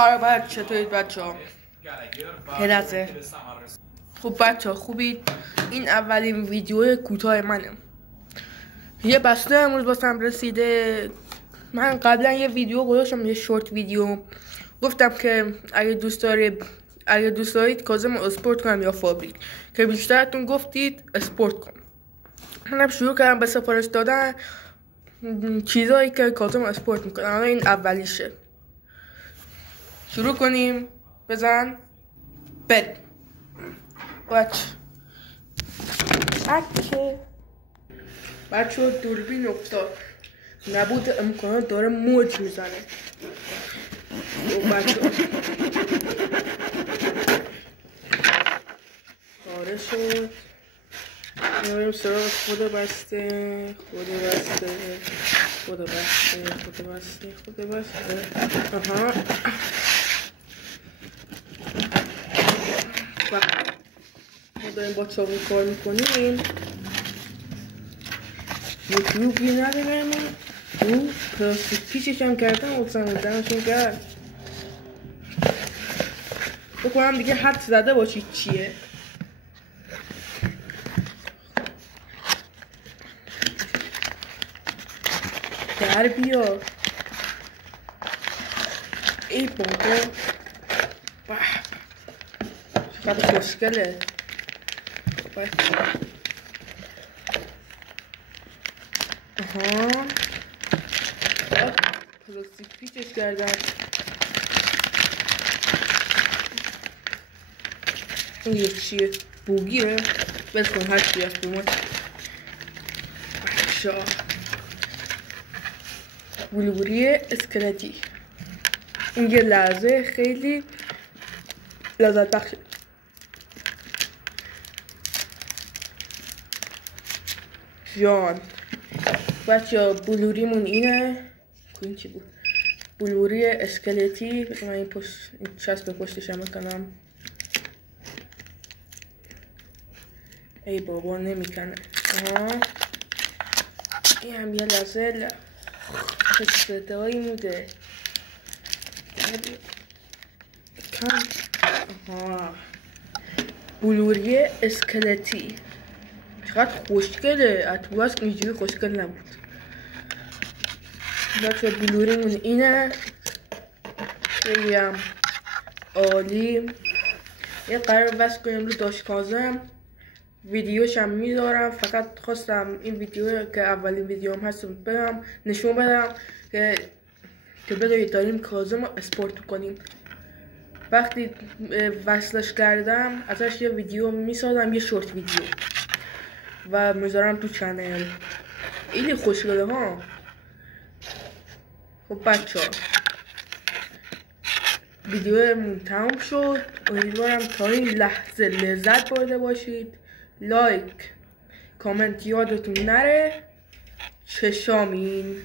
آره چطورید بچه ها؟ یه لحظه. خب بچه ها خوبید؟ این اولین ویدیو کوتاه منه. یه بسته امروز باسم رسیده. من قبلا یه ویدیو گذاشتم، یه شورت ویدیو، گفتم که اگه دوست دارید کاظم اسپورت کنم یا فابریک، که بیشترتون گفتید اسپورت کنم. منم شروع کردم به سفارش دادن چیزایی که کاظم اسپورت میکنه. الان این اولیشه. شروع کنیم. بزن بریم. بچه دوربین افتاد، نبود امکانات داره موج میزنه. بچه پاره شد. بریم سراغ خود بسته. آها ما داریم با چاقو کار میکنیم. یوتیوبی نداریم. او پلاستیک پیچش هم کردن، اصلا دمشون کرد. بکنم دیگه حد زده باشید چیه. در بیا. ای بابا چقدر خوشگله. آها پلاستیک پیچش کردن. این یه چیه؟ بوگیه؟ بسکن هر چی هست بومت بخشا. بلوری اسکلتی. این یه لحظه خیلی لذت بخشه. جان بچه بلوریمون اینه. این چی بود؟ بلوری اسکلتی. من این چسب پشتش هم میکنم. ای بابا نمیکنه. این هم یه لحظه چه صدایی میده. بلوری اسکلتی چقدر خوشگله. اتوباس اینجوری خوشگل نبود. بچه بلوریمون اینه. خیلی هم عالی. یه قرار بس کنیم رو داشت کاظم. ویدیوش هم میذارم. فقط خواستم این ویدیو که اولین ویدیوم هست نشون بدم که بدونید داریم کاظم اسپورت کنیم. وقتی وصلش کردم ازش یه ویدیو میسازم، یه شورت ویدیو، و میذارم تو چنل. خیلی خوشگله ها. خب بچه ها ویدیو تمام شد. امیدوارم تا این لحظه لذت برده باشید. لایک کامنت یادتون نره. چشامین.